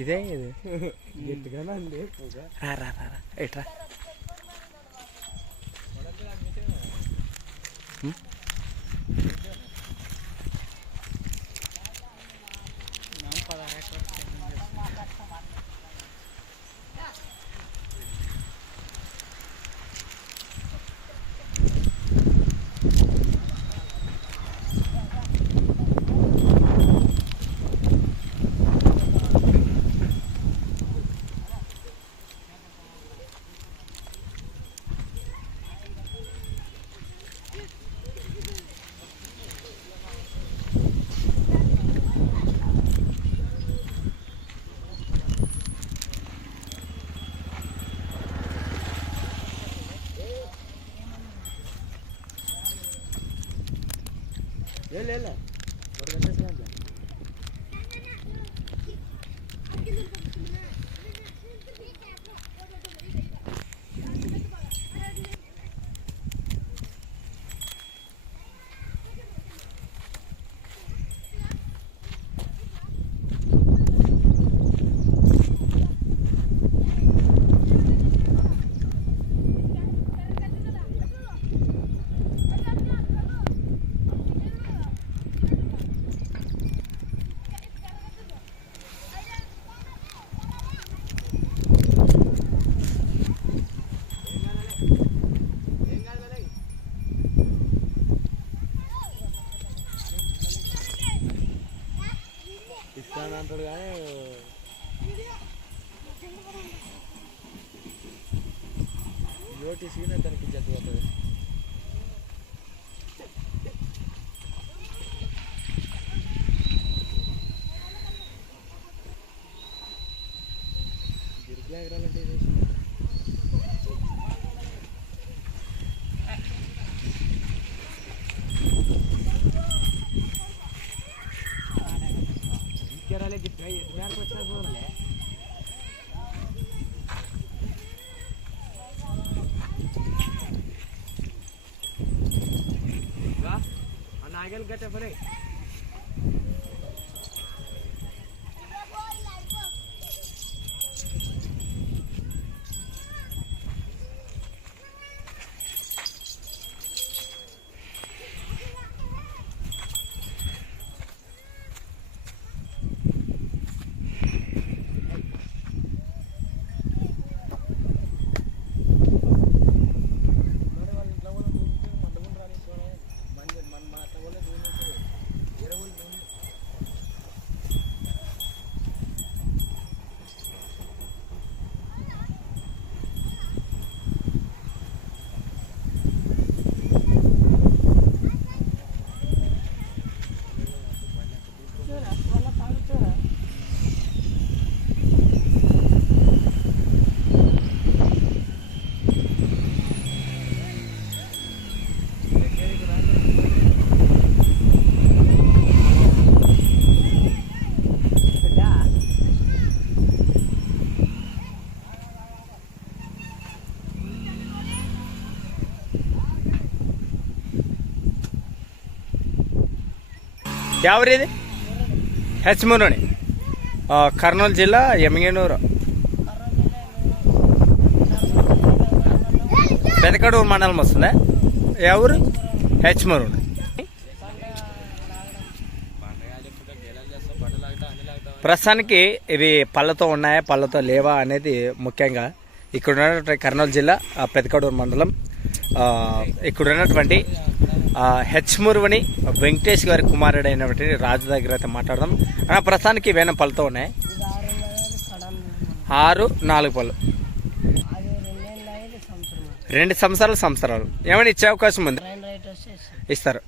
ఇదే ఇది. రా రా రా రా. ఎట్రా ಇಲ್ಲ ಇಲ್ಲ అంటాడు కానీ నోటీస్ దానికి ఇజ్జత్ పోతుంది గిరిగ్లాగరాలంటే આગળ ઘટે ભરે ಯಾವ್ರಿದೆ? ಹೆಚ್ಮೂರೋಣಿ కర్నూలు జిల్లా ఎమ్మిగనూరు పెదకడూరు మండలం వస్తుందా ఎవరు హెచ్మూరు ప్రస్తుతానికి ఇవి పళ్ళతో ఉన్నాయా పళ్ళతో లేవా అనేది ముఖ్యంగా ఇక్కడ ఉన్నటువంటి కర్నూలు జిల్లా పెదకడూరు మండలం ఇక్కడ ఉన్నటువంటి ఆ, హెచ్మురువని వెంకటేష్ గారి కుమారుడైనటువంటి రాజు దగ్గర అయితే మాట్లాడదాం. ఆ, ప్రస్తుతానికి వేనం పళ్ళతో ఉన్నాయి. ఆరు నాలుగు పళ్ళు. రెండు సంవత్సరాలు సంవత్సరాలు. ఏమైనా ఇచ్చే అవకాశం ఉంది? ఇస్తారు.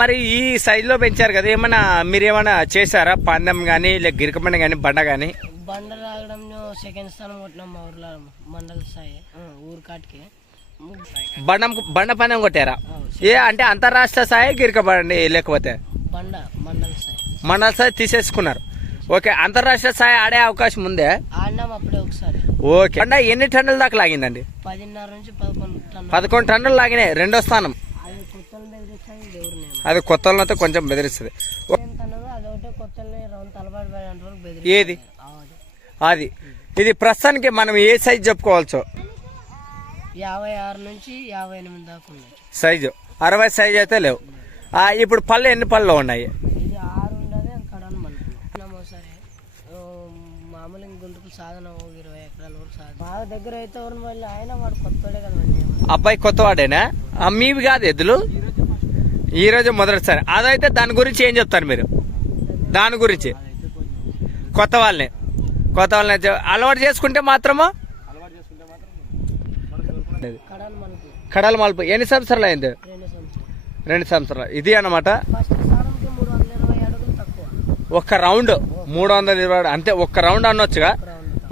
మరి ఈ సైజులో పెంచారు కదా ఏమైనా మీరు ఏమైనా చేశారా? పందెం కానీ లేక గిరికమండ కానీ బండ కానీ బండ రాగడం సెకండ్ స్థానం కొట్టినాం మా ఊర్లో మండల స్థాయి ఊరు కాటికి. బండం బండ పందెం కొట్టారా? ఏ అంటే అంతరాష్ట్ర స్థాయి గిరిక బండి లేకపోతే మండల స్థాయి తీసేసుకున్నారు. ఓకే అంతరాష్ట్ర స్థాయి ఆడే అవకాశం ఉందే? ఓకే. బండ ఎన్ని టన్నుల దాకా లాగిందండి? పదకొండు టన్ను పదకొండు టన్నులు లాగినాయి రెండో స్థానం. అది కొత్త కొంచెం బెదిరిస్తుంది. ఏది. అది. ఇది ప్రస్తుతానికి మనం ఏ సైజ్ చెప్పుకోవచ్చు యాభై ఆరు నుంచి యాభై ఎనిమిది దాకా ఉన్నాయి. సైజు. అరవై సైజ్ అయితే లేవు. ఆ, ఇప్పుడు పళ్ళు ఎన్ని పళ్ళు ఉన్నాయి? ఇది ఆరు ఉండదు ఓ, మామూలు గుంటుకు సాధన ఇరవై ఎకరాల వరకు సాధన. బాగా దగ్గర అయితే మళ్ళీ ఆయన వాడు కొత్తోడే కదండి అబ్బాయి కొత్తవాడేనా? మీవి కాదు ఎద్దులు? ఈ రోజు మొదటిసారి. అదైతే దాని గురించి ఏం చెప్తారు మీరు? దాని గురించి. కొత్త వాళ్ళని. కొత్త వాళ్ళని అలవాటు చేసుకుంటే మాత్రమా? కడల మలుపు. ఎన్ని సంవత్సరాలు అయింది? రెండు సంవత్సరాలు. ఇది తక్కువ. ఒక్క రౌండ్ మూడు వందల ఇరవై అంతే ఒక్క రౌండ్ అనొచ్చుగా?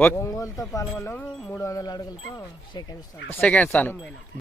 ఒంగోలుతో పాల్గొన్నాము మూడు వందల అడుగులతో సెకండ్ స్థానం. సెకండ్ స్థానం పోయినాం.